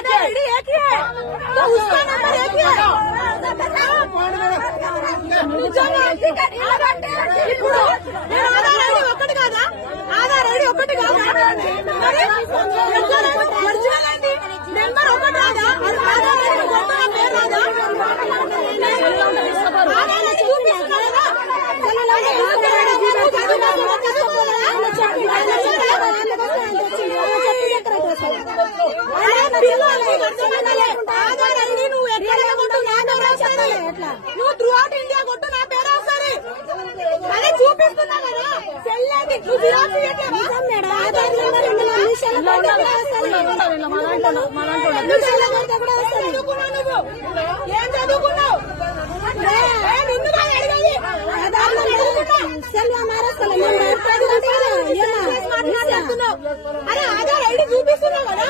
आधार ID एक ही है तो उसका नंबर एक ही है। ఇప్పుడు నేను ఆధార్ ఐడి ఒక్కటి కాదా? ఆధార్ ఐడి ఒక్కటి కాదా? మరి ఒరిజినల్ ఐడి నెంబర్ ఒకటి రాదా? ఆధార్ ఐడి కొత్త పేరు రాదా? ఆధార్ ఐడి చూపిస్తా కదా? ఆధార్ ఐడి నువ్వు ఎక్కడ కొట్టు నా పేరు వస్తుంది. నువ్వు త్రూ అవుట్ ఇండియా కొట్టు నా పేరు వస్తుంది. అదే చూపిస్తున్నా కదా చెల్లేది నువ్వు జిరాక్స్ ఇవ్వట్లేదా? ఆధార్ నెంబర్ ఏం చదువుకున్నావు? అరే ఆధార్ ఐడి చూపిస్తున్నావు కదా.